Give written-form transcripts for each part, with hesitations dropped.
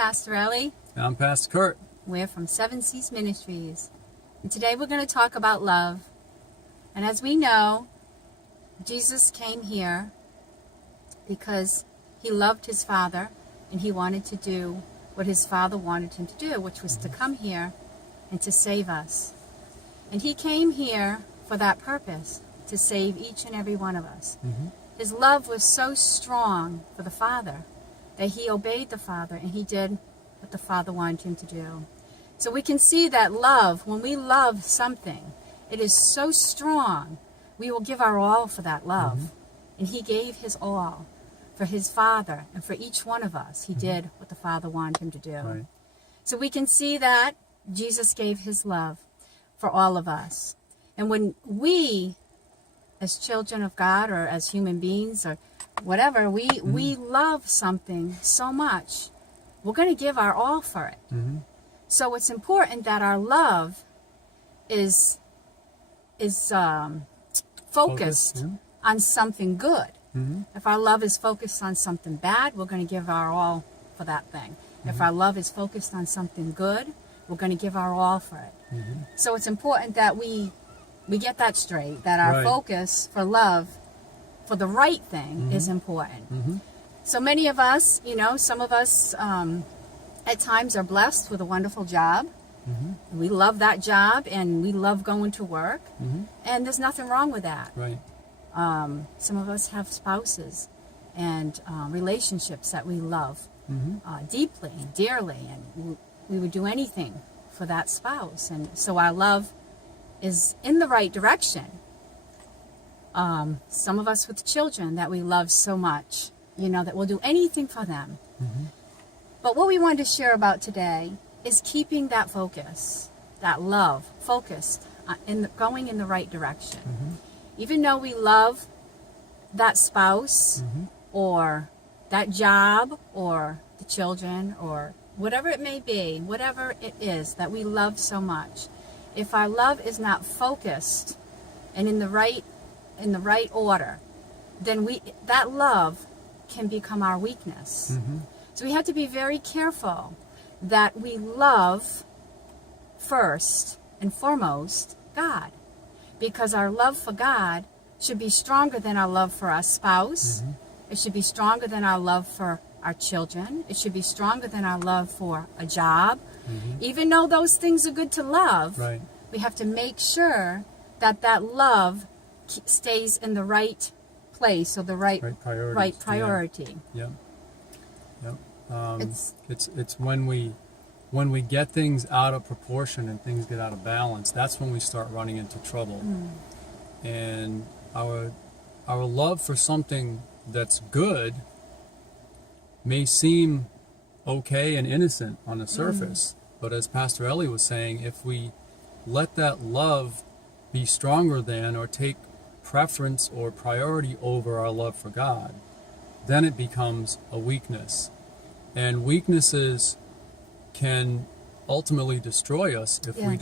Pastor Ellie. I'm Pastor Curt. We're from Seven Seas Ministries. And today we're going to talk about love. And as we know, Jesus came here because he loved his Father and he wanted to do what his Father wanted him to do, which was to come here and to save us. And he came here for that purpose, to save each and every one of us. His love was so strong for the Father that he obeyed the Father and he did what the Father wanted him to do. So we can see that love, when we love something, it is so strong, we will give our all for that love. And he gave his all for his Father, and for each one of us, he did what the Father wanted him to do. Right. So we can see that Jesus gave his love for all of us. And when we, as children of God or as human beings or whatever, we love something so much, we're going to give our all for it. So it's important that our love is focused on something good. If our love is focused on something bad, we're going to give our all for that thing. If our love is focused on something good, we're going to give our all for it. So it's important that we get that straight, that our focus for love, for the right thing, is important. So many of us, some of us at times are blessed with a wonderful job. We love that job and we love going to work. And there's nothing wrong with that. Right. Some of us have spouses and relationships that we love deeply and dearly, and we would do anything for that spouse. And so our love is in the right direction. Some of us with children that we love so much, that we'll do anything for them. But what we wanted to share about today is keeping that focus, that love, focused, going in the right direction. Even though we love that spouse or that job or the children or whatever it may be, whatever it is that we love so much, if our love is not focused and in the right order, then that love can become our weakness. So we have to be very careful that we love first and foremost God, because our love for God should be stronger than our love for our spouse. It should be stronger than our love for our children. It should be stronger than our love for a job. Even though those things are good to love, we have to make sure that that love stays in the right place, or the right priority. It's when we get things out of proportion and things get out of balance, that's when we start running into trouble. And our love for something that's good may seem okay and innocent on the surface, but as Pastor Ellie was saying, if we let that love be stronger than or take preference or priority over our love for God, then it becomes a weakness. And weaknesses can ultimately destroy us if we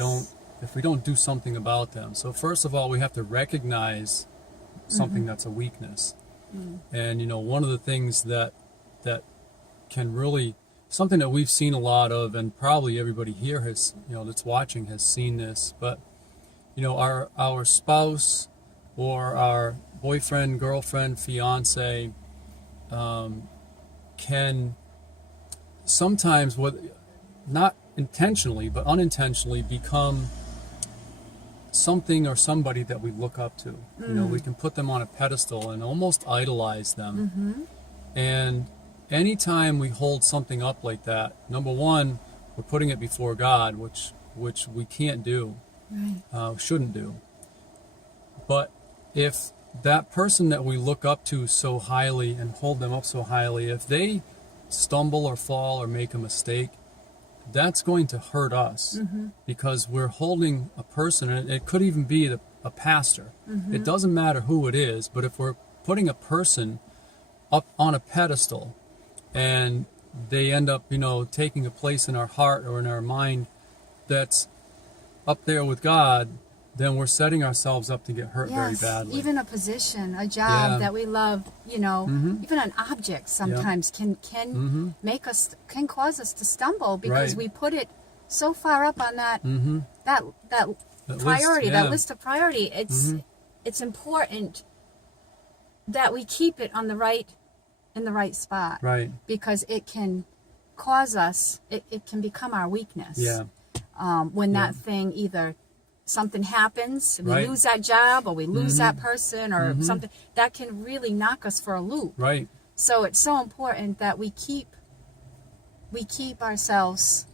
don't do something about them. So first of all, we have to recognize something that's a weakness. And one of the things that can really, something that we've seen a lot of, and probably everybody here has, that's watching has seen this, but our spouse or our boyfriend, girlfriend, fiance can sometimes, not intentionally but unintentionally, become something or somebody that we look up to. We can put them on a pedestal and almost idolize them. And anytime we hold something up like that, number one, we're putting it before God, which we can't do, shouldn't do. But if that person that we look up to so highly and hold them up so highly, if they stumble or fall or make a mistake, that's going to hurt us, because we're holding a person, and it could even be a pastor. It doesn't matter who it is, but if we're putting a person up on a pedestal and they end up, taking a place in our heart or in our mind that's up there with God, then we're setting ourselves up to get hurt very Yes, badly. even a position, a job Yeah. that we love, you know, even an object sometimes can make us, can cause us to stumble because Right. we put it so far up on that that That priority, list, yeah. that list of priority. It's important that we keep it on the right, in the right spot, Right. because it can cause us, it can become our weakness. Yeah. When that thing, either something happens, we Right. lose that job, or we lose that person, or something, that can really knock us for a loop. Right. So it's so important that we keep ourselves,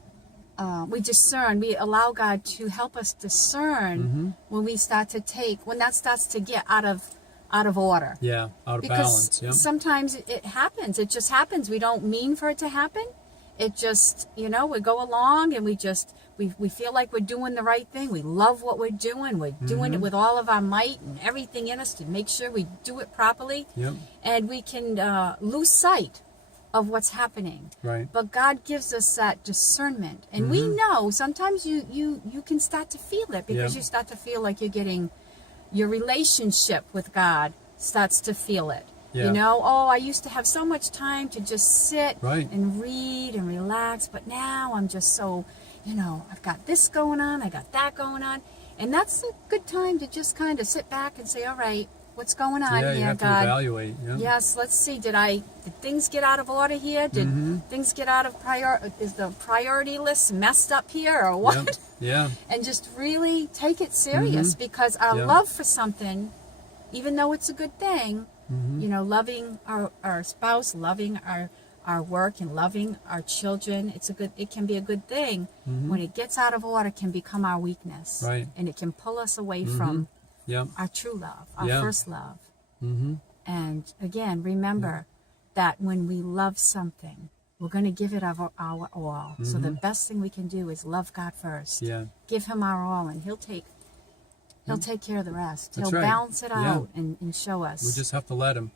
we discern, we allow God to help us discern when we start to when that starts to get out of order. Yeah. Out of Because balance. Yeah. sometimes it happens. It just happens. We don't mean for it to happen. It just, we go along and we feel like we're doing the right thing. We love what we're doing. We're doing it with all of our might and everything in us to make sure we do it properly. Yep. And we can lose sight of what's happening. Right. But God gives us that discernment. And we know sometimes you can start to feel it, because Yeah. you start to feel like you're getting, your relationship with God starts to feel it. Yeah. I used to have so much time to just sit Right. and read and relax, but now I'm just so, I've got this going on, I got that going on. And that's a good time to just kind of sit back and say, all right, what's going on Yeah. You here, have to God? evaluate. Yeah. Yes, let's see. Did things get out of order here? Did things get out of is the priority list messed up here, or what? Yep. Yeah. And just really take it serious, because our Yeah. love for something, even though it's a good thing, loving our spouse, loving our work, and loving our children, it can be a good thing. When it gets out of order, it can become our weakness. Right. And it can pull us away from Yep. our true love, our Yeah. first love. And again, remember that when we love something, we're going to give it our all. So the best thing we can do is love God first. Yeah. Give him our all, and he'll take care of the rest. That's He'll right. balance it Yeah. out and show us. We just have to let him.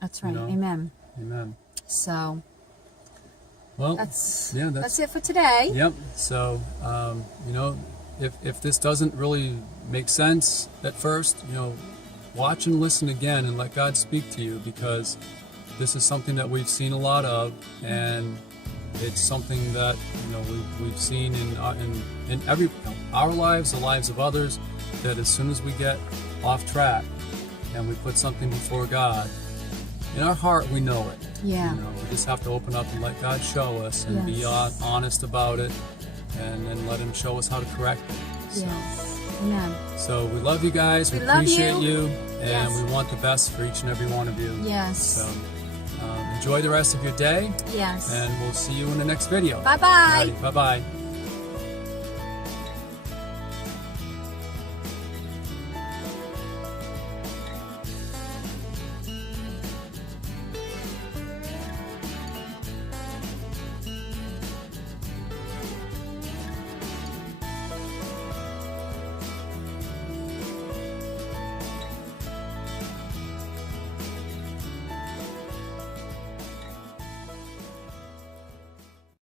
That's right. know. Amen. Amen. So Well, that's that's it for today. Yep. So, if this doesn't really make sense at first, watch and listen again and let God speak to you, because this is something that we've seen a lot of, and it's something that we've seen in every our lives, the lives of others, that as soon as we get off track and we put something before God, in our heart we know it. Yeah. We just have to open up and let God show us, and be honest about it, and then let him show us how to correct it. So, Yes. Amen. so we love you guys. We love appreciate you. you, and Yes. we want the best for each and every one of you. Yes. So enjoy the rest of your day, Yes. and we'll see you in the next video. Bye-bye. Bye bye.